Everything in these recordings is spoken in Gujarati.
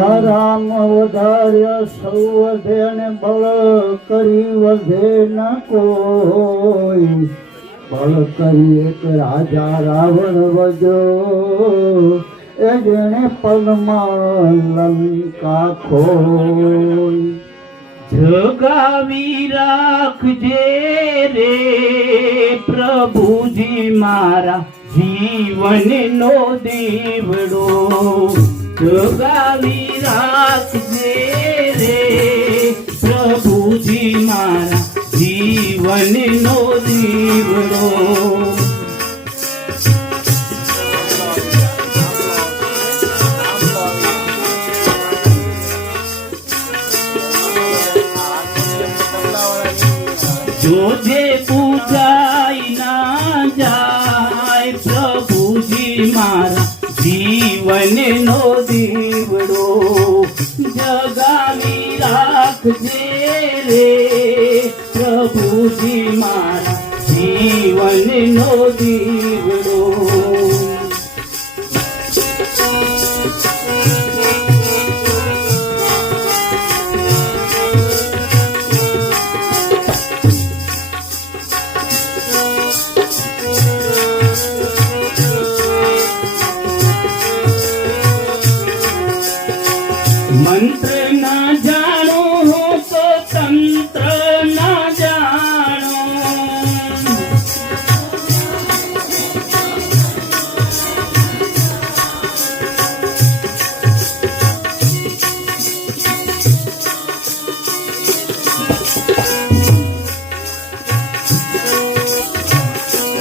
આરામ વધાર્ય સૌ વધે અને બળ કરી વધે ન કોઈ. બળ કરી એક રાજા રાવણ વધ્યો એ જેણે પદમાં લંકા ખોઈ. જગાવી રાખજે રે પ્રભુજી મારા જીવનનો દેવડો. જગાવી રાખજે રે પ્રભુજી મારા જીવનનો દેવડો. જોજે પૂજાઈ ના જાય પ્રભુજી મારા જીવનનો દીવડો. જગાવી રાખજે રે પ્રભુજી મારા જીવનનો દીવડો. મંત્ર ના જાણો હો તો તંત્ર ના જાણો.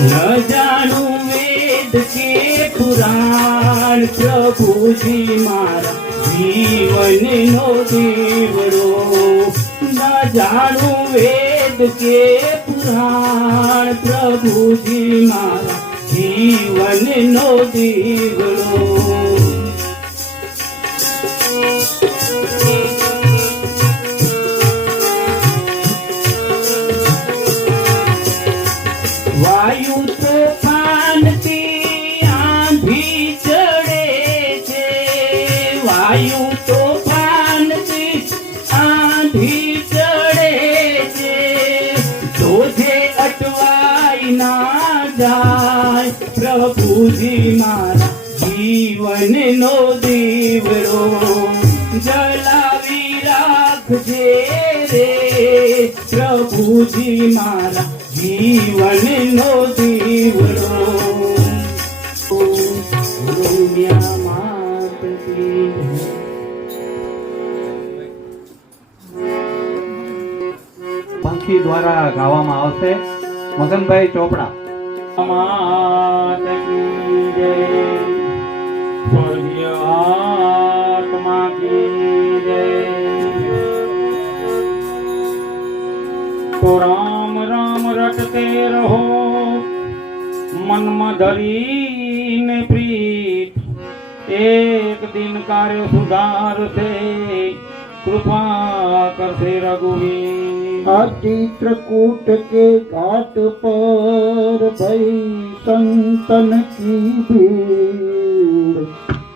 ન જાણું વેદ કે પુરાણ પ્રભુજી મારા જીવનનો દીવડો. ન જાણું વેદ કે પુરાણ પ્રભુજી મારા જીવનનો દીવડો. વાયુ તોફાનથી આંધી ચડે છે. વાયુ તોફાનથી આંધી ચડે છે. જોજે અટવાઈ ના જાય પ્રભુજી મારા જીવનનો દીવડો. જલાવી રાખજે રે પ્રભુજી મારા જીવનનો દીવડો. પંખી દ્વારા ગાવામાં આવશે. મગનભાઈ ચોપડા. માત કી જય, સ્વર્ગીય આત્મા કી જય. તો રામ રામ રટતે રહો મનમાં ધરીને પ્રીત. એક દિન કાર્ય સુધારશે કૃપા કરશે રઘુવીર. આ ચિત્રકૂટ के घाट पर भई संतन की भीड़.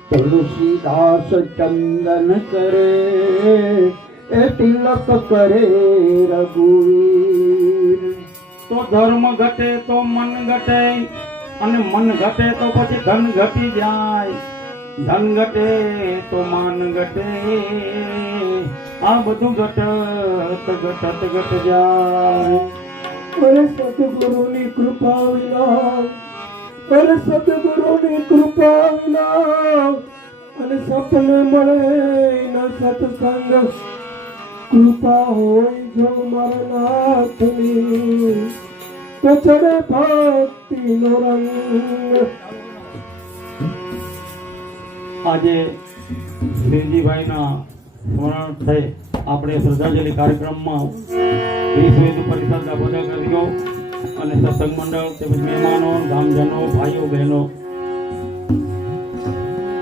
तुलसीदास चंदन करे ए तिलक करे रघुवीर. તો ધર્મ ઘટે તો મન ઘટે અને મન ઘટે તો પછી ધન ઘટી જાય. ધન ઘટે તો માન ઘટે. આ બધું ઘટત ઘટત ઘટ જાય. અરે સદગુરુની કૃપા વિના, અરે સદગુરુની કૃપા વિના અને સપને મળે ન સત્સંગ. કૃપા હોય જો મારા નાથની તો ચડે ભક્તિનો રંગ. આજે શ્રીજીભાઈના સ્મરણ થઈ આપણે શ્રદ્ધાંજલિ કાર્યક્રમમાં વિશ્વ હિન્દુ પરિષદના પદાધિકારીઓ અને સત્સંગ મંડળ તેમજ મહેમાનો, ગામજનો, ભાઈઓ બહેનો,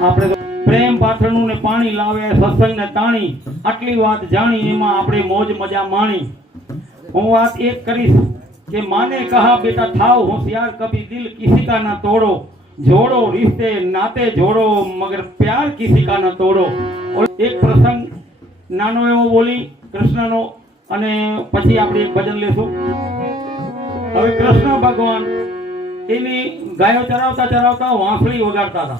આપણે પ્રેમ પાથરણું ને પાણી લાવે સત્સંગને તાણી. આટલી વાત જાણી એમાં આપણે મોજ મજા માણી. હું વાત એક કરીશ કે માને કહા બેટા થાવ હોશિયાર, કભી દિલ કિસી કા ના તોડો. जोड़ो रिश्ते नाते जोड़ो मगर प्यार किसी का न तोड़ो। एक प्रसंग नानो एवो बोली कृष्णनो અને પછી આપણે એક ભજન લેશું। હવે કૃષ્ણ ભગવાન એની ગાયો ચરાવતા ચરાવતા વાંસળી વગાડતા હતા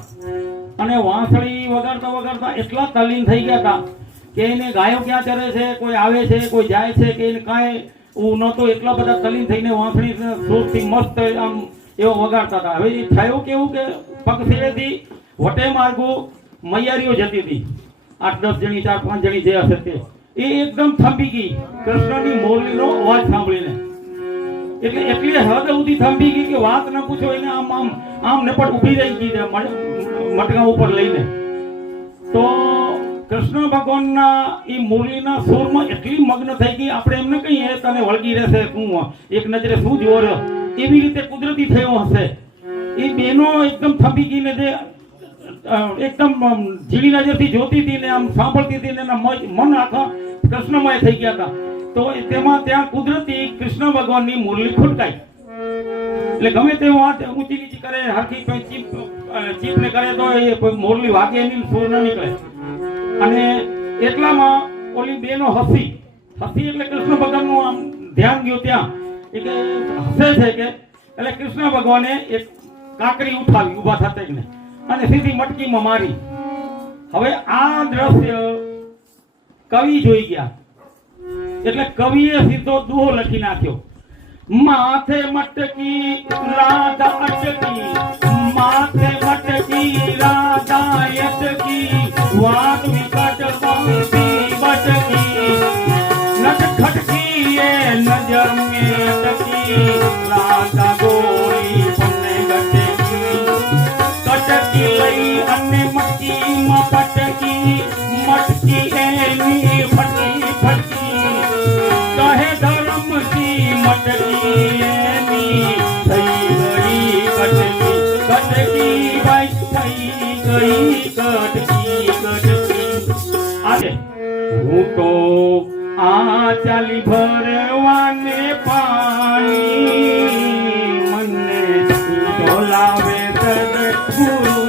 અને વાંસળી વગાડતા વગાડતા એટલા તલ્લીન થઈ ગયા હતા કે એને ગાયો ક્યાં ચરે છે, કોઈ આવે છે, કોઈ જાય છે કે એને કાંઈ એવું નહોતું, એટલા બધા તલ્લીન થઈને વાંસળી સુરથી મસ્ત આમ એવો વગાડતા હતા। હવે એ થયું કેવું કે પગથિયેથી વટે માર્ગો મૈયારીઓ જતી હતી, 8-10 જણી 4-5 જણી જે હશે તે, એ એકદમ થંભી ગઈ કૃષ્ણની મોરલીનો અવાજ સાંભળીને। એટલે એટલી હદ સુધી થંભી ગઈ કે વાત ન પૂછો, એને આમ આમ આમ નપટ ઊભી રહી ગઈ મટકા ઉપર લઈને। તો કૃષ્ણ ભગવાનના એ મુરલીના સુરમાં એટલી મગ્ન થઈ ગઈ, આપણે એમને કહીએ તને વળગી રહેશે, તું એક નજરે શું જોવો રહ્યો, એવી રીતે કુદરતી થયો હશે। એ બેનો એકદમ થંભી ગઈને જે એકદમ ઝીણી નજરથી જોતી હતી ને આમ સાંભળતી હતી ને એના મન આખા કૃષ્ણમય થઈ ગયા હતા। તો તેમાં ત્યાં કુદરતી કૃષ્ણ ભગવાનની મુરલી ખુટકાઈ। એટલે ગમે તે વાત ઊંચી નીચી કરે, હરખી ચીપ ને કરે તો એ મુરલી વાગે એની સુર ન નીકળે। અને એટલામાં ઓલી બેનો હસી એટલે કૃષ્ણ ભગવાનનું આમ ધ્યાન ગયું ત્યાં કે હસે છે કે, એટલે કૃષ્ણ ભગવાને એક કાંકરી ઉઠાવી ઊભા થતા અને સીધી મટકીમાં મારી। હવે આ દ્રશ્ય કવિ જોઈ ગયા એટલે કવિએ સીધો દુહો લખી નાખ્યો, માથે મટકી રાધા અટકી, માથે મટકી રાધા અટકી, વાગ વિકટ પંક્તિ બટકી, નટ ખટકી એ નજર में अटकी, राधा गोरी पन्ने गटकी, कटकी लई अन्ने मटकी માં પટકી, મટકી એની ફટકી ફટકી, કહે ધર્મ કી મટકી એની થઈ ગઈ કટકી, કટકી ભાઈ થઈ ગઈ કટકી કટકી। આજે હું તો આ ચાલી ભરવાને પાણી, મને ઢોલાવે સદગુરુ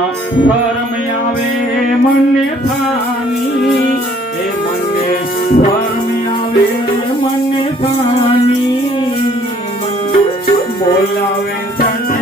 શરમ આવે મને થાની, એ મને શરમ આવે મને થાની, મને બોલાવે તને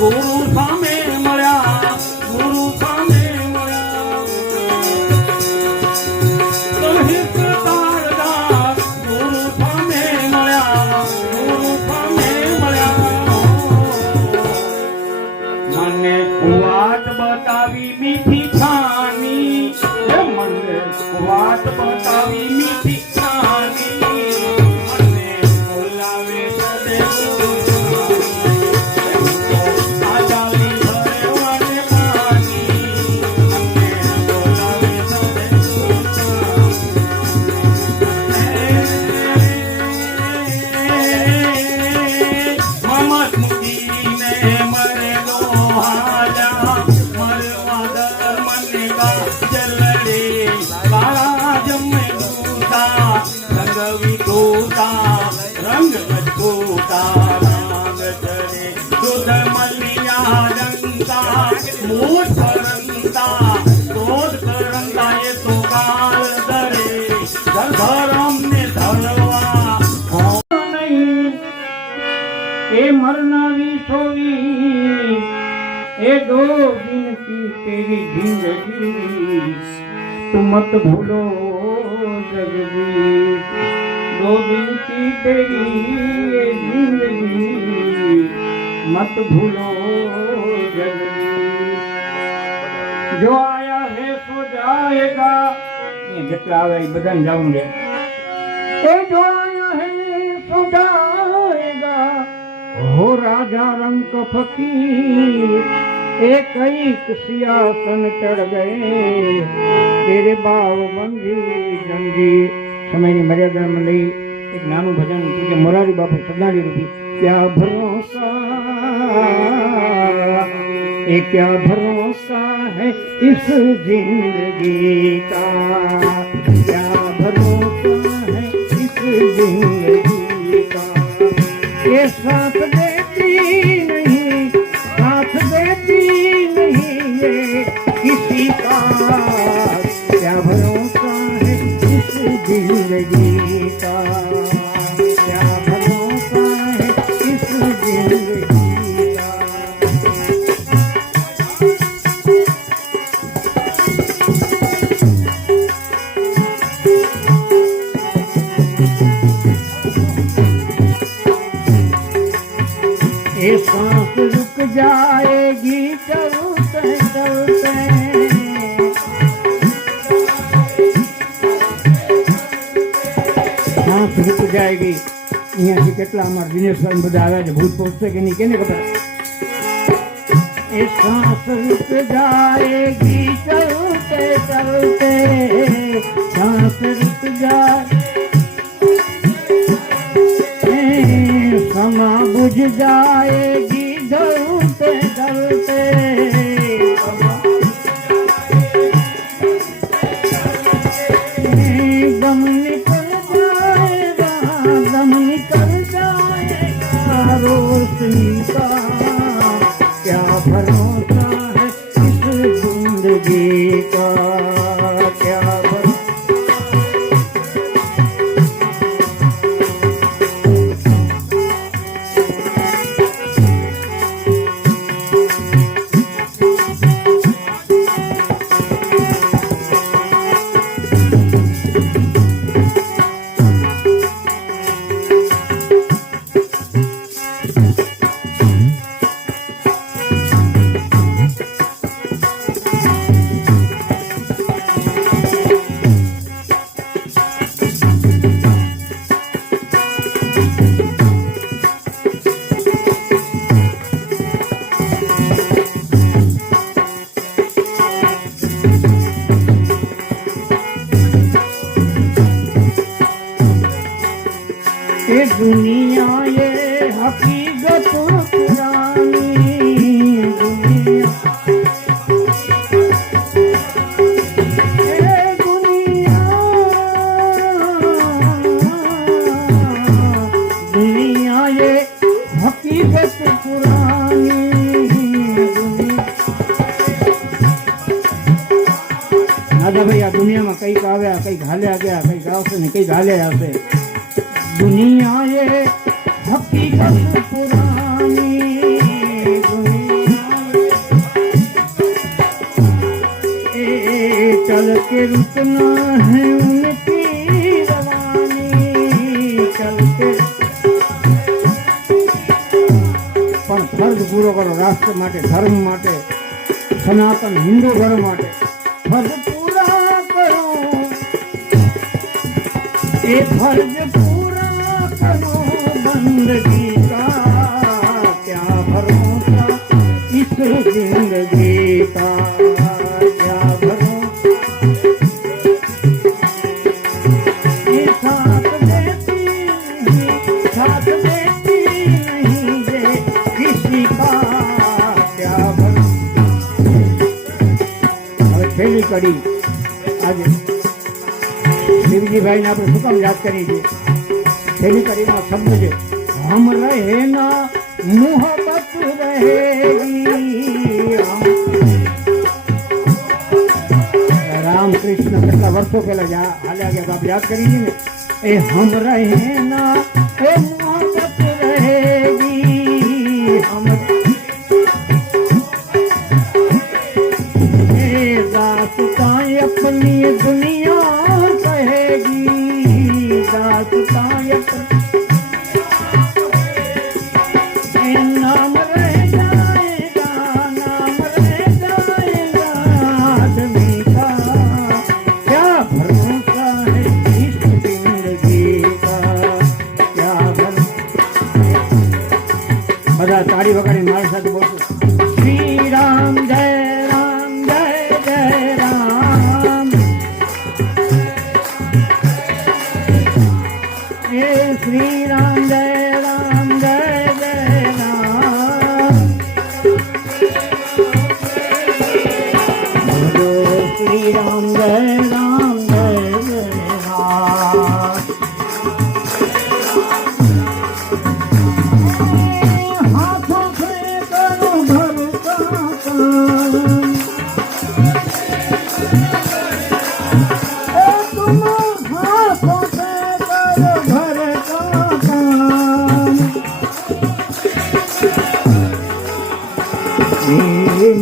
ગુરુ સામે મળ્યા, ગુરુ સામે મળ્યા. હિતકારદાસ ગુરુ સામે મળ્યા, ગુરુ સામે મળ્યા. મને વાત બતાવી મીઠી છાની, મને વાત બતાવી મીઠી છાની. મને બોલાવે સદગુરુ રંગ અજગોતા રંગ ચડે શુદ્ધ મલિયા રંગતા મોટ કરંતા ક્રોધ કરંતા એ તો કાળ દરે ધર્મ ને ધરવા નહીં એ મરનારી સોવી એ દો દિન કી તેરી જિંદગી તું મત ભૂલો जगदीश दो दिन की तेरी ये जिंदगी मत भूलो जगदीश जो आया है सो जाएगा ये જેટલા આવે એ બધાને જાવું લે એ જો આયા હે સો જાએગા हो राजा रंग फकीर एक एक सियासन चढ़ गए तेरे बाव बंदी जंगी સમયની મર્યાદામાં લઈ એક નાનું ભજન પૂજ્ય મોરારી બાપુ સદનારી રૂપી क्या भरोसा ये क्या भरोसा है इस जिंदगी का क्या भरोसा है इस जिंदगी का ये साथ देती नहीं ये किसी का क्या भरोसा है इस जिंदगी का क्या भरोसा है इस जिंदगी का ये सांस रुक जाएगी चलते चलते सांस रुक जाएगी અહીંયાથી કેટલા અમારા દિનેશભાઈ બધા આવ્યા છે ભૂત પહોંચશે કે નહીં કેને ખબર ये सांस रुक जाएगी चलते चलते सांस रुक जाए समा बुझ जाएगी ढलते ढलते दम निकल जाएगा रोशनी का क्या भरोसा है इस जिंदगी का क्या ये दुनिया ये हकीकत पुरानी दुनिया ये दुनिया ये हकीकत पुरानी दुनिया ભાઈ આ દુનિયામાં કંઈક આવ્યા કંઈક હાલ્યા ગયા કંઈક આવશે ને કંઈક હાલ્યા આવશે દુનિયા એ હકીકત પુરાની દુનિયા એ ચલ કે रुकना है उनकी रवानी चल के પણ ફરજ પૂરો કરો રાષ્ટ્ર માટે ધર્મ માટે સનાતન હિન્દુ ધર્મ માટે ફરજ પૂરા કરો એ ફરજ પૂરા કરો બંદગી કા ક્યા ભરોસા इस जिंदगी का क्या भरोसा ये साथ देती नहीं ये किसी का क्या भरोसा હવે છેલ્લી કડી આજે શિવજીભાઈને આપણે શું કામ યાદ કરી છે છેલ્લી કડીમાં શબ્દ છે હમ રહે ના મોહબ્બત रहेगी રામકૃષ્ણ કેટલા વર્ષો પહેલા હાલ્યા ગયા આપ યાદ કરી ને એ હમ રહે ના એ મોહબ્બત रहेगी हम ए दास्तां अपनी दुनिया कहेगी दास्तां अपनी नाम रह जाएगा आदमी का क्या भरोसा है इस जिंदगी का क्या भरोसा બધા તાળી વગાડી મારી સાથે બોલજો શ્રી રામ જય રામ જય જય રામ એ શ્રી રામ જય રામ જય જય श्री राम जय राम जय जय राम हाथों से करो भर का काम तुम हाथों से करो भर का काम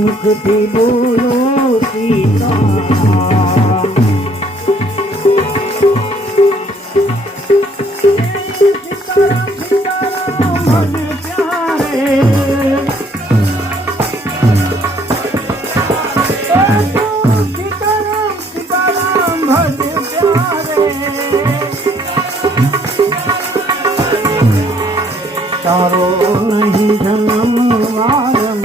मुखથી બોલો सीताराम सीताराम सीताराम भज प्यारे सीताराम सीताराम भज प्यारे तारो नहीं जन्म वारम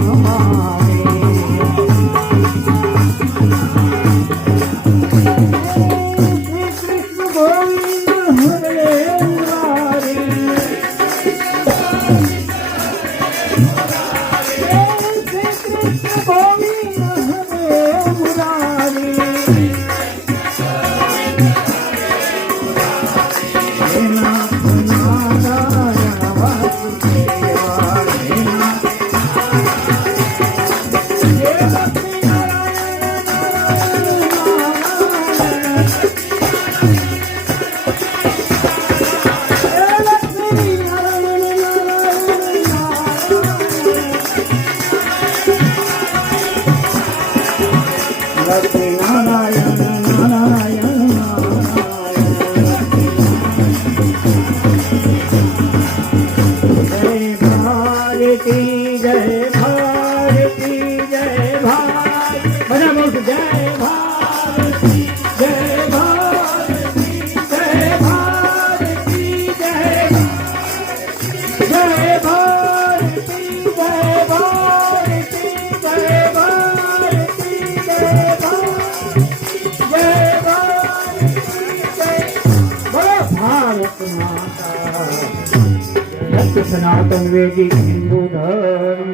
सनातन वैदिक हिंदू धर्म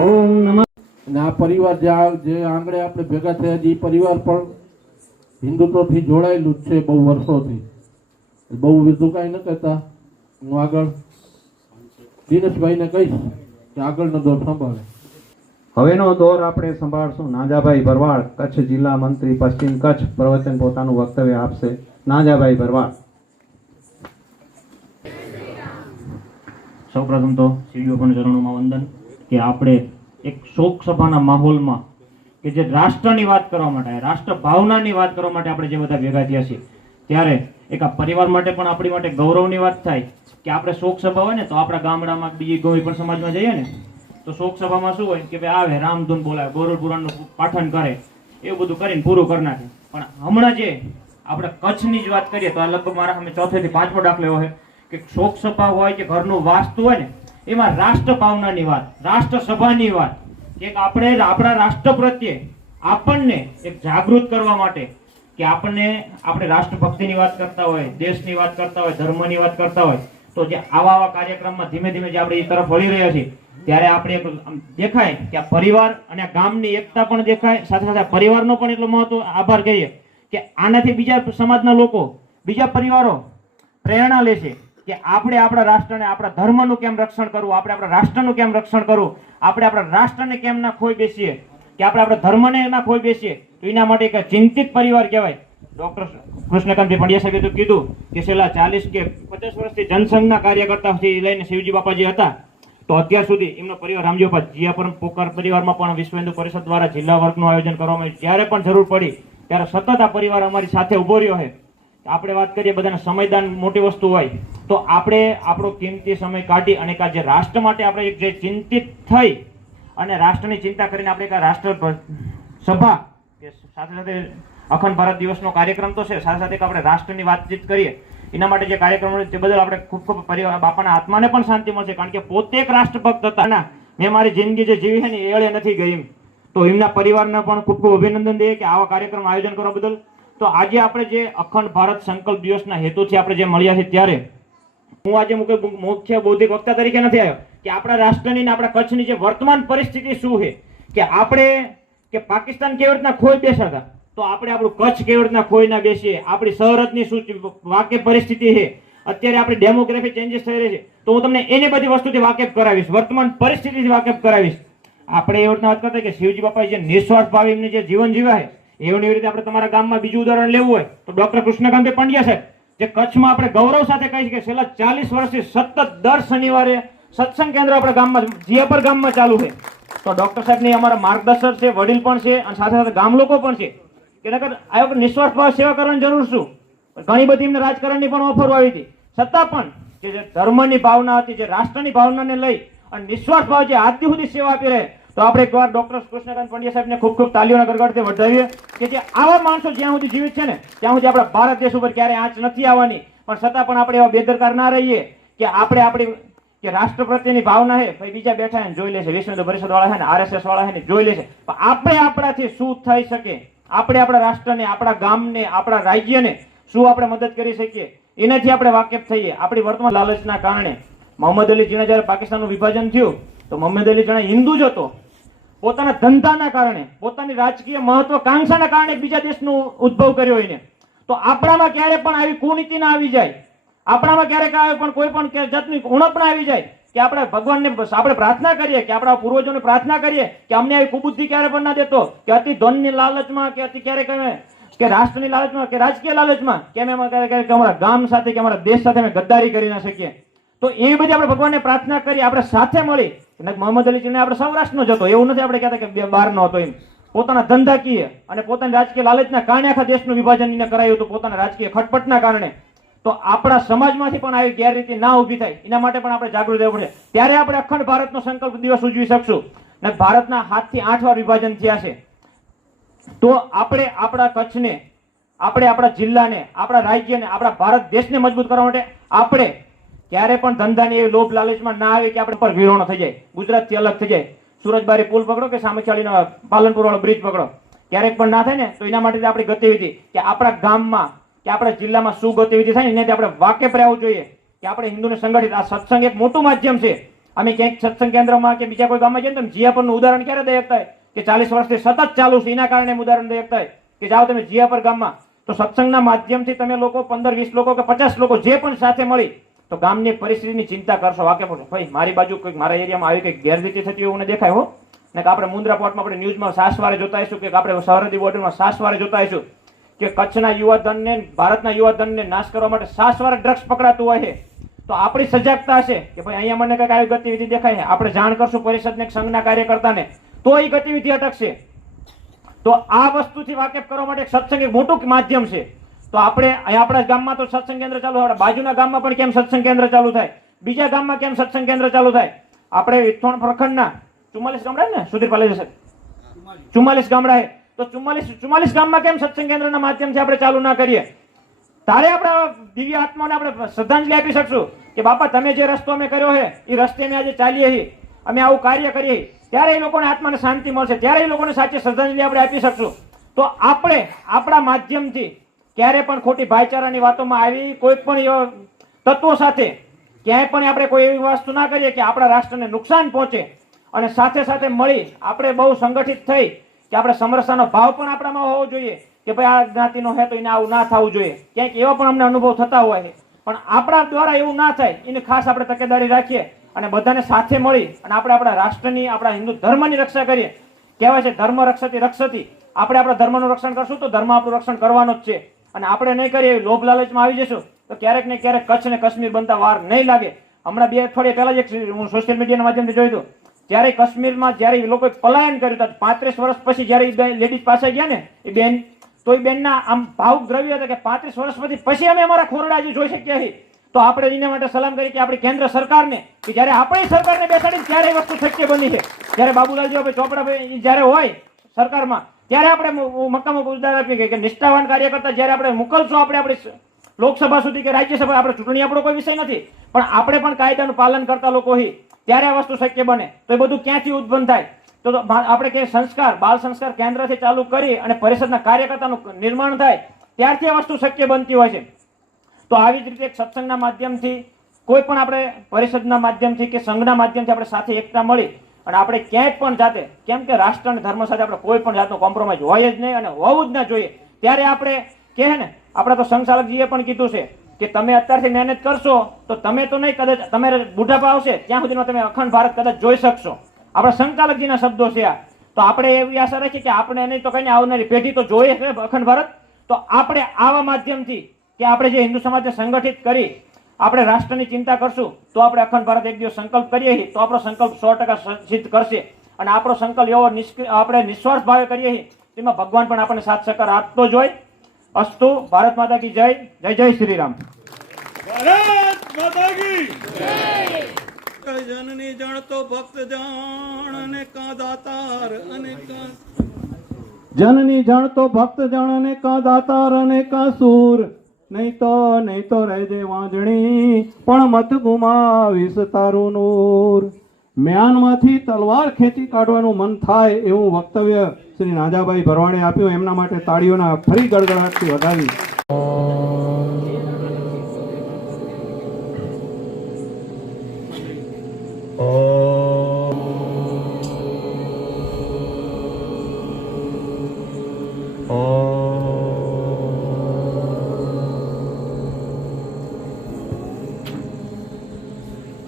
ओम नमः અને આ પરિવાર જે આંગણે આપણે ભેગા થયા છે એ પરિવાર પણ હિન્દુત્વથી જોડાયેલું જ છે બહુ વર્ષોથી બહુ બીજું કાંઈ ન કહેતા હું આગળ દિનેશભાઈને કહીશ કે આગળનો દોર સંભાળે હવેનો દોર આપણે સંભાળશું નાજાભાઈ ભરવાડ, કચ્છ જિલ્લા મંત્રી પશ્ચિમ કચ્છ, પ્રવચન પોતાનું વક્તવ્ય આપશે. નાજાભાઈ ભરવાડ. સૌપ્રથમ તો શિવજીઓના ચરણોમાં વંદન કે આપણે એક શોક સભાના માહોલમાં કે જે રાષ્ટ્રની વાત કરવા માટે, રાષ્ટ્ર ભાવનાની વાત કરવા માટે આપણે જે બધા ભેગા થયા છીએ, ત્યારે એક આ પરિવાર માટે પણ આપણી માટે ગૌરવની વાત થાય કે આપણે શોક સભા હોય ને તો આપણા ગામડામાં બીજી કોઈ પણ સમાજમાં જઈએ ને તો શોક સભામાં શું હોય કે ભાઈ આવે રામધૂન બોલાવે, ગોરલ પુરાણનું પાઠન કરે, એવું બધું કરીને પૂરું કરી નાખે. પણ હમણાં જે આપણે કચ્છની જ વાત કરીએ તો આ લગભગ મારા સામે 4 થી 5મો દાખલો એવો છે કે શોક સભા હોય કે ઘરનું વાસ્તુ હોય ને એમાં રાષ્ટ્ર ભાવનાની વાત, રાષ્ટ્ર સભાની વાત કે આપણે આપણા રાષ્ટ્ર પ્રત્યે આપણને એક જાગૃત કરવા માટે કે આપણે રાષ્ટ્રભક્તિની વાત કરતા હોય, દેશની વાત કરતા હોય, ધર્મની વાત કરતા હોય તો જે આવા કાર્યક્રમમાં ધીમે ધીમે જે આપણે એ તરફ વળી રહ્યા છીએ ત્યારે આપણે દેખાય કે આ પરિવાર અને આ ગામની એકતા પણ દેખાય, સાથે સાથે પરિવારનો પણ એટલો મહત્વ આભાર કહીએ કે આનાથી બીજા સમાજના લોકો, બીજા પરિવારો પ્રેરણા લે છે કે આપણે આપણા રાષ્ટ્રને, આપણા ધર્મનું કેમ રક્ષણ કરવું, આપણે આપણા રાષ્ટ્રનું કેમ રક્ષણ કરવું, આપણે આપણા રાષ્ટ્રને કેમ ના ખોઈ બેસીએ, કે આપણે આપણા ધર્મને ના ખોઈ બેસીએ. તો એના માટે એક ચિંતિત પરિવાર કહેવાય. ડોક્ટર કૃષ્ણકાંતભાઈ પંડ્યા સાહેબે તો કીધું કે છેલ્લા 40 કે 50 વર્ષથી જનસંઘના કાર્યકર્તાથી લઈને શિવજી બાપાજી હતા તો અત્યાર સુધી એમનો પરિવાર રામજીબાપા જીયાપુરમ પોકાર પરિવારમાં પણ વિશ્વ હિન્દુ પરિષદ દ્વારા જિલ્લા વર્ગનું આયોજન કરવામાં આવ્યું. જ્યારે પણ જરૂર પડી ત્યારે સતત આ પરિવાર અમારી સાથે ઉભો રહ્યો છે. આપણે વાત કરીએ બધાને સમયદાન મોટી વસ્તુ હોય તો આપણે આપણો કિંમતી સમય કાઢી અને જે રાષ્ટ્ર માટે આપણે જે ચિંતિત થઈ અને રાષ્ટ્રની ચિંતા કરીને આપણે એક રાષ્ટ્ર સભા કે સાથે સાથે અખંડ ભારત દિવસનો કાર્યક્રમ તો છે, સાથે સાથે આપણે રાષ્ટ્રની વાતચીત કરીએ એના માટે જે કાર્યક્રમ તે બદલ આપણે ખૂબ ખૂબ પરિવાર બાપાના આત્માને પણ શાંતિ મળશે. કારણ કે પોતે એક રાષ્ટ્રભક્ત હતા ના, મેં મારી જિંદગી જે જીવી છે ને એળે નથી ગઈ, તો એમના પરિવારને પણ ખૂબ ખૂબ અભિનંદન દઈએ કે આવા કાર્યક્રમ આયોજન કરવા બદલ. તો આજે આપણે જે અખંડ ભારત સંકલ્પ દિવસના હેતુથી આપણે જે મળ્યા છે ત્યારે હું આજે મુખ્ય બૌદ્ધિક વક્તા તરીકે નથી આવ્યો કે આપણા રાષ્ટ્રની ને આપણા કચ્છની જે વર્તમાન પરિસ્થિતિ શું છે કે આપણે કે પાકિસ્તાન કેવી રીતના ખોઈ બેસા હતા તો આપણે આપણું કચ્છ કેવી રીતના ખોઈ ના બેસીએ, આપણી સરહદની શું વાકેફ પરિસ્થિતિ છે, અત્યારે આપણી ડેમોગ્રાફી ચેન્જીસ થઈ રહી છે તો હું તમને એની બધી વસ્તુથી વાકેફ કરાવીશ, વર્તમાન પરિસ્થિતિથી વાકેફ કરાવીશ. આપણે એ રીતના વાત કરતા કે શિવજી બાપાએ જે નિસ્વાર્થ ભાવે એમને જે જીવન જીવ્યા છે એવી રીતે આપણે તમારા ગામમાં બીજું ઉદાહરણ લેવું હોય તો ડોક્ટર કૃષ્ણકાંતભાઈ પંડ્યા સાહેબ જે કચ્છમાં આપણે ગૌરવ સાથે કહી કે છેલ્લા 40 વર્ષથી સતત દર શનિવારે સત્સંગ કેન્દ્ર આપણા ગામમાં જીયાપર ગામમાં ચાલુ છે. તો ડોક્ટર સાહેબની અમારા માર્ગદર્શક છે, વડીલ પણ છે અને સાથે સાથે ગામ લોકો પણ છે કે નકર આ નિસ્વાર્થ ભાવ સેવા કરવાની જરૂર શું. ઘણી બધી એમને રાજકારણની પણ ઓફરો આવી હતી છતાં પણ જે ધર્મની ભાવના હતી, જે રાષ્ટ્રની ભાવનાને લઈ અને નિસ્વાર્થ ભાવ જે આજ સુધી સેવા આપી રહે તો આપણે એકવાર ડોક્ટર કૃષ્ણકાંત પંડ્યા સાહેબને ખૂબ ખૂબ તાલીઓના ગરગડથી વધાવીએ કે જે આવા માણસો જ્યાં સુધી જીવિત છે ને ત્યાં સુધી આપણા ભારત દેશ ઉપર ક્યારેય આંચ નથી આવવાની. પણ છતાં પણ આપણે એવા બેદરકાર ના રહીએ કે આપણે આપણી કે રાષ્ટ્ર પ્રત્યેની ભાવના છે ભાઈ બીજા બેઠા છે જોઈ લેશે, વિશ્વ હિન્દુ પરિષદ વાળા છે ને આરએસએસ વાળા છે ને જોઈ લેશે, પણ આપણે આપણાથી શું થઈ શકે, આપણે આપણા રાષ્ટ્રને, આપણા ગામને, આપણા રાજ્યને શું આપણે મદદ કરી શકીએ એનાથી આપણે વાકેફ થઈએ. આપણી વર્તમાન લાલચના કારણે મોહમ્મદ અલી જીણા જ્યારે પાકિસ્તાનનું વિભાજન થયું તો મોહમ્મદ અલી જીણા હિન્દુ જ હતો, પોતાના ધંધાના કારણે, પોતાની રાજકીય મહત્વકાંક્ષાના કારણે બીજા દેશનો ઉદ્ભવ કર્યો એને. તો આપણામાં ક્યારે પણ આવી કુનીતિ ના આવી જાય, આપણામાં ક્યારેક આવે પણ કોઈ પણ જાતની ઉણપ ના આવી જાય કે આપણે ભગવાનને આપણે પ્રાર્થના કરીએ કે આપણા પૂર્વજોને પ્રાર્થના કરીએ કે અમને આવી કુબુદ્ધિ ક્યારે પણ ના દેતો કે અતિ ધનની લાલચમાં કે અતિ ક્યારેક કે રાષ્ટ્રની લાલચમાં કે રાજકીય લાલચમાં કેમ એમાં ક્યારેક અમારા ગામ સાથે કે અમારા દેશ સાથે અમે ગદ્દારી કરી ના શકીએ. તો એવી બધી આપણે ભગવાનને પ્રાર્થના કરી આપણે સાથે મળી. મોહમ્મદ અલી જીને આપણે સૌરાષ્ટ્રનો જ હતો, એવું નથી આપણે કહેતા કે બહારનો હતો. એમ પોતાના ધંધાકીય અને પોતાની રાજકીય લાલચના કારણે આખા દેશનું વિભાજન એને કરાયું હતું, પોતાના રાજકીય ખટપટના કારણે. તો આપણા સમાજમાંથી પણ આવી ગેરરીતિ ના ઊભી થાય એના માટે પણ આપણે જાગૃત રહેવું પડે. ત્યારે આપણે અખંડ ભારતનો સંકલ્પ દિવસ ઉજવી શકશું. અને ભારતના 7 થી 8 વાર વિભાજન થયા છે તો આપણે આપણા કચ્છને, આપણે આપણા જિલ્લાને, આપણા રાજ્યને, આપણા ભારત દેશને મજબૂત કરવા માટે આપણે ક્યારે પણ ધંધાની એવી લોભ લાલચમાં ના આવે કે આપણે પર વિરોણો થઈ જાય, ગુજરાતથી અલગ થઈ જાય. સુરજબારી પુલ પકડો કે સામેચાળીનો પાલનપુર વાળો બ્રિજ પકડો, ક્યારેક પણ ના થાય ને તો એના માટે આપણી ગતિવિધિ કે આપણા ગામમાં કે આપણા જિલ્લામાં શું ગતિવિધિ થાય એનાથી આપણે વાકેફ રહેવું જોઈએ કે આપણે હિન્દુને સંગઠિત. આ સત્સંગ એક મોટું માધ્યમ છે. અમે ક્યાંક સત્સંગ કેન્દ્રમાં કે બીજા કોઈ ગામમાં જઈએ ને જીયાપરનું ઉદાહરણ ક્યારે દઈ શકતા હોય કે 40 વર્ષથી સતત ચાલુ છે એના કારણે ઉદાહરણ દઈ શકતા હોય કે જાઓ તમે જીયાપર ગામમાં તો સત્સંગના માધ્યમથી તમે લોકો 15-20 લોકો કે 50 લોકો જે પણ સાથે મળી તો ગામની પરિસ્થિતિની ચિંતા કરશો, વાકેફ થશો. ભાઈ મારી બાજુ કોઈ મારા એરિયામાં આવી કંઈક ગેરરીતિ થતી એવું મને દેખાય હો, ને કે આપણે મુન્દ્રા પોર્ટમાં આપણે ન્યૂઝમાં સાસવારે જોતા હશું કે આપણે સરહદી બોર્ડરમાં સાસવારે જોતા હશું કે કચ્છના યુવાધનને ભારતના યુવાધનને નાશ કરવા માટે સાસવારે ડ્રગ્સ પકડાતું હોય છે. તો આપણી સજાગતા છે કે ભાઈ અહીંયા મને કંઈક આવી ગતિવિધિ દેખાય છે, આપણે જાણ કરશું પરિષદને સંઘના કાર્યકર્તાને, તો એ ગતિવિધિ અટકશે. તો આ વસ્તુથી વાકેફ કરવા માટે સત્સંગ એક મોટું માધ્યમ છે. તો આપણે અહીંયા આપણા ગામમાં તો સત્સંગ કેન્દ્ર ચાલુ થાય, બાજુના ગામમાં પણ કેમ સત્સંગ કેન્દ્ર ચાલુ થાય, બીજા ગામમાં કેમ સત્સંગ કેન્દ્ર ચાલુ થાય. આપણે વિથોણ પ્રખંડના 44 ગામડા ને સુધીર પાલે છે 44 ગામડા છે, તો 44 ગામમાં કેમ સત્સંગ કેન્દ્રના માધ્યમથી આપણે ચાલુ ના કરીએ. તારે આપણા દિવ્ય આત્માને આપણે શ્રદ્ધાંજલિ આપી શકશું કે બાપા તમે જે રસ્તો અમે કર્યો છે એ રસ્તે અમે આજે ચાલીએ છીએ, અમે આવું કાર્ય કરીએ, ત્યારે એ લોકોને આત્માને શાંતિ મળશે, ત્યારે એ લોકોને સાચી શ્રદ્ધાંજલિ આપણે આપી શકશું. તો આપણે આપણા માધ્યમથી ક્યારે પણ ખોટી ભાઈચારાની વાતોમાં આવી કોઈ પણ એવા તત્વો સાથે ક્યાંય પણ આપણે કોઈ એવી વસ્તુ ના કરીએ કે આપણા રાષ્ટ્રને નુકસાન પહોંચે. અને સાથે સાથે મળી આપણે બહુ સંગઠિત થઈ કે આપણે સમરસતાનો ભાવ પણ આપણામાં હોવો જોઈએ કે ભાઈ આ જ્ઞાતિનો હે તો એને આવું ના થવું જોઈએ. ક્યાંક એવા પણ અમને અનુભવ થતા હોય છે, પણ આપણા દ્વારા એવું ના થાય એની ખાસ આપણે તકેદારી રાખીએ અને બધાને સાથે મળી અને આપણે આપણા રાષ્ટ્રની આપણા હિન્દુ ધર્મની રક્ષા કરીએ. કહેવાય છે ધર્મ રક્ષતી રક્ષતી. આપણે આપણા ધર્મનું રક્ષણ કરશું તો ધર્મ આપણું રક્ષણ કરવાનું જ છે. અને આપણે નહીં કરીએ લોભ લાલચમાં આવી જશું તો ક્યારેક ને ક્યારેક કચ્છ ને કાશ્મીર બનતા વાર નહીં લાગે. હમણાં 2 અઠવાડિયા પહેલા જ હું સોશિયલ મીડિયાના માધ્યમથી જોયું હતું, જ્યારે કાશ્મીરમાં જ્યારે એ લોકોએ પલાયન કર્યું હતું 35 વર્ષ પછી જ્યારે એ લેડીઝ પાસે ગયા ને એ બેન, તો એ બેનના આમ ભાવુક દ્રવ્ય હતા કે 35 વર્ષ પછી અમે અમારા ખોરડા જે જોઈ શકીએ છીએ. તો આપણે એના માટે સલામ કરી કે આપણી કેન્દ્ર સરકારને કે જ્યારે આપણી સરકારને બેસાડીને ત્યારે એ વસ્તુ શક્ય બની છે. જ્યારે બાબુલાલ જેવા ચોપડા જ્યારે હોય સરકારમાં ત્યારે આપણે મક્કામાં ઉદાહરણ આપીએ કે નિષ્ઠાવાન કાર્યકર્તા જ્યારે આપણે મોકલશો આપણે આપણી લોકસભા સુધી કે રાજ્યસભા, આપણે ચૂંટણી આપણો કોઈ વિષય નથી, પણ આપણે પણ કાયદાનું પાલન કરતા લોકો હોય ત્યારે આ વસ્તુ શક્ય બને. તો એ બધું ક્યાંથી ઉત્પન્ન થાય? તો આપણે કે સંસ્કાર બાળ સંસ્કાર કેન્દ્રથી ચાલુ કરી અને પરિષદના કાર્યકર્તાનું નિર્માણ થાય ત્યારથી આ વસ્તુ શક્ય બનતી હોય છે. તો આવી જ રીતે એક સત્સંગના માધ્યમથી કોઈ પણ આપણે પરિષદના માધ્યમથી કે સંઘના માધ્યમથી આપણે સાથે એકતા મળી અને આપણે ક્યાંય પણ જાતે, કેમ કે રાષ્ટ્ર અને ધર્મ સાથે આપણે કોઈ પણ જાતનો કોમ્પ્રોમાઇઝ હોય જ નહીં અને હોવું જ ના જોઈએ. ત્યારે આપણે કહે ને, આપણે તો સંઘચાલકજીએ પણ કીધું છે કે તમે અત્યારથી મહેનત કરશો તો તમે તો નહીં, કદાચ તમારે બુઢાપા આવશે ત્યાં સુધીમાં તમે અખંડ ભારત કદાચ જોઈ શકશો. આપણા સંઘચાલકજીના શબ્દો છે આ. તો આપણે એવી આશા રાખીએ કે આપણે નહીં તો કઈ આવનારી પેઢી તો જોઈએ છે અખંડ ભારત. તો આપણે આવા માધ્યમથી કે આપણે જે હિન્દુ સમાજને સંગઠિત કરી આપણે રાષ્ટ્રની ચિંતા કરશું તો આપણે અખંડ ભારત એક દિવસ સંકલ્પ કરીએ તો આપણો સંકલ્પ 100% સિદ્ધ કરશે. અને આપણો સંકલ્પ એવો આપણે નિસ્વાર્થ ભાવે કરીએ તેમાં ભગવાન પણ આપણને સાથ સહકાર આપતો જ હોય. અસ્તુ. ભારત માતા કી જય. જય જય શ્રી રામ. ભારત માતા કી જય. જનની જણતો ભક્ત જાણ અને કા દાતાર અને કા જનની જાણતો ભક્ત જણ અને કા દાતાર અને કા સૂર, નહીં તો રહેજે વાંજણી પણ મત ગુમાવીશ તારું નૂર. મ્યાનમાંથી તલવાર ખેંચી કાઢવાનું મન થાય એવું વક્તવ્ય શ્રી નાજાભાઈ ભરવાડે આપ્યું. એમના માટે તાળીઓના ફરી ગડગડાટથી વધાવી.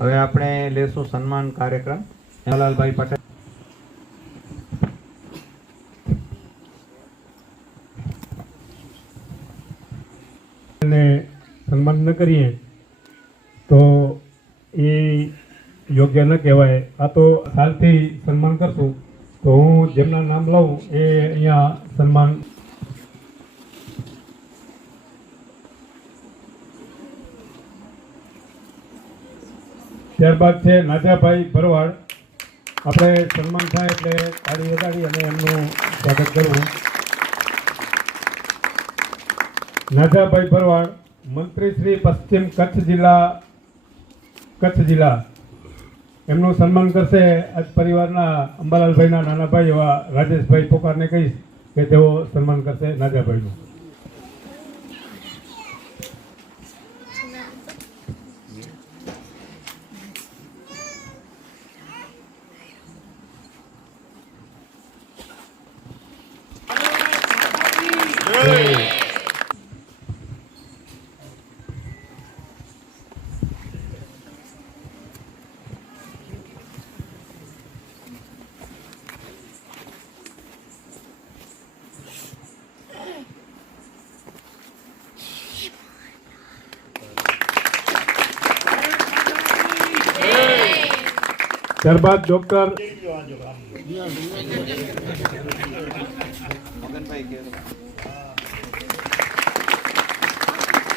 હવે આપણે લેશું સન્માન કાર્યક્રમ. જવાહરલાલભાઈ પટેલ. ને સન્માન ન કરીએ તો એ યોગ્ય ન કહેવાય. આ તો સાલથી સન્માન કરશું તો હું જેમના નામ લઉં એ અહીંયા સન્માન. ત્યારબાદ છે નાજાભાઈ ભરવાડ. આપણે સન્માન થાય એટલે તાળી વગાડી અને એમનું સ્વાગત કરવું. નાજાભાઈ ભરવાડ, મંત્રી શ્રી પશ્ચિમ કચ્છ જિલ્લા એમનું સન્માન કરશે આજ પરિવારના અંબાલાલભાઈના નાના ભાઈ એવા રાજેશભાઈ પોકારને કહીશ કે તેઓ સન્માન કરશે નાજાભાઈનું. ત્યારબાદ ડોક્ટર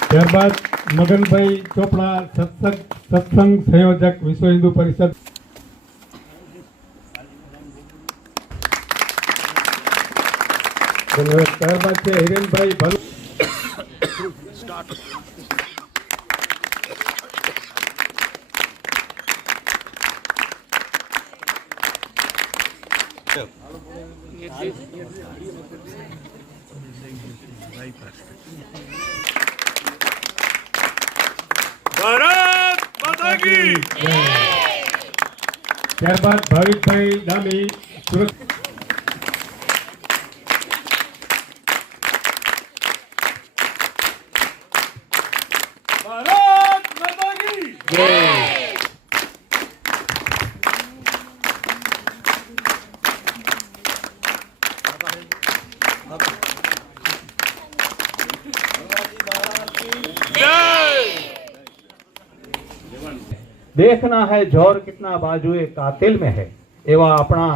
ત્યારબાદ મગનભાઈ ચોપડા સત્સંગ સંયોજક વિશ્વ હિન્દુ પરિષદ. ત્યારબાદ છે હિરેનભાઈ ભરૂચ. ભારત માતા કી ત્યારબાદ ભાવિકભાઈ ડામી સુરત. ભારત માતા કી देखना है जोर कितना बाजुए कातिल में है एवा अपना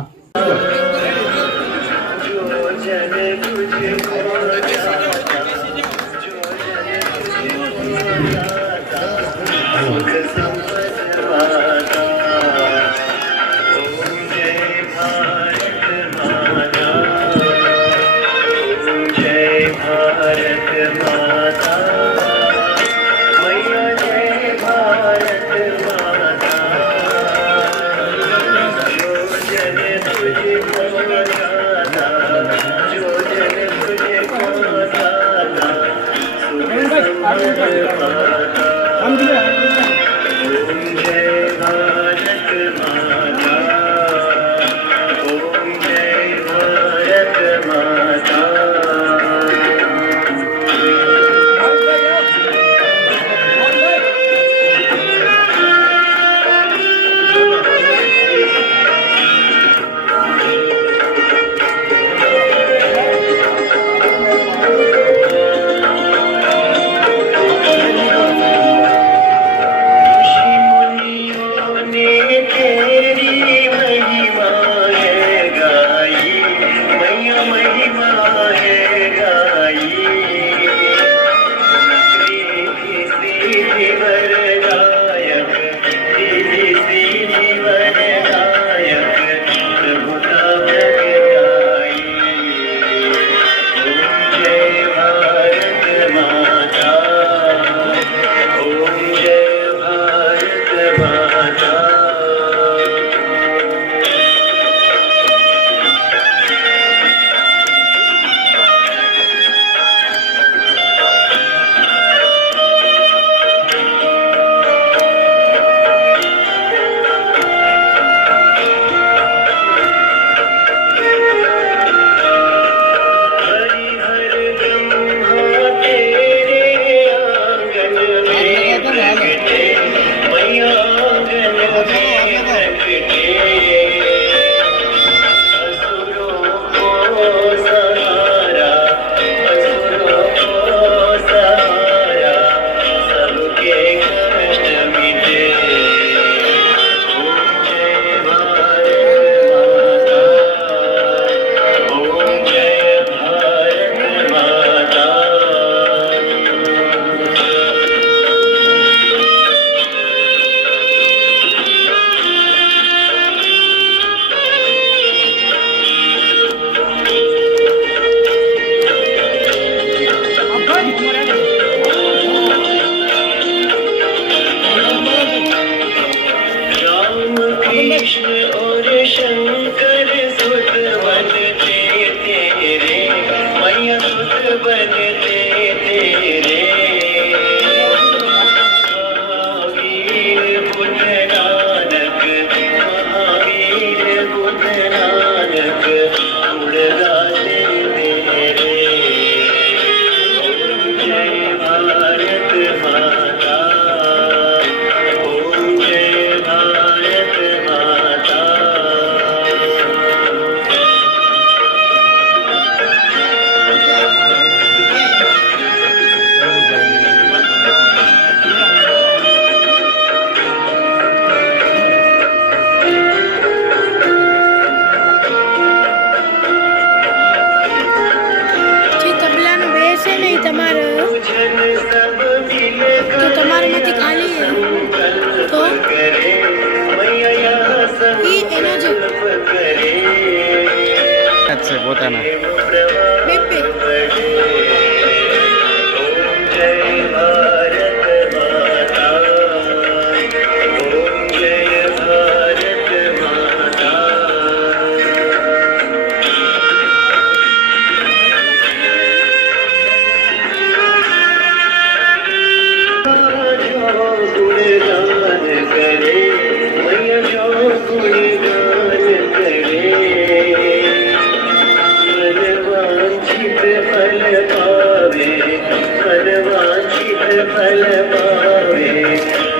પોતાના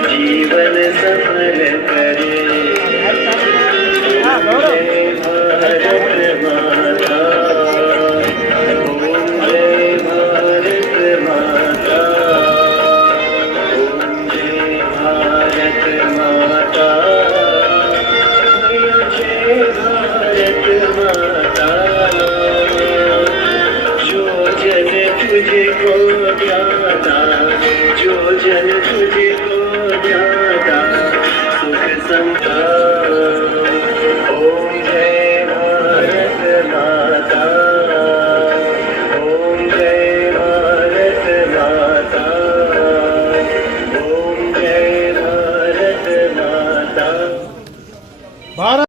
जीवन सफल करे भारत माता ओम जय भारत माता ओम जय भारत माता जय भारत माता जो जन तुझको प्यारा जो जन तुझे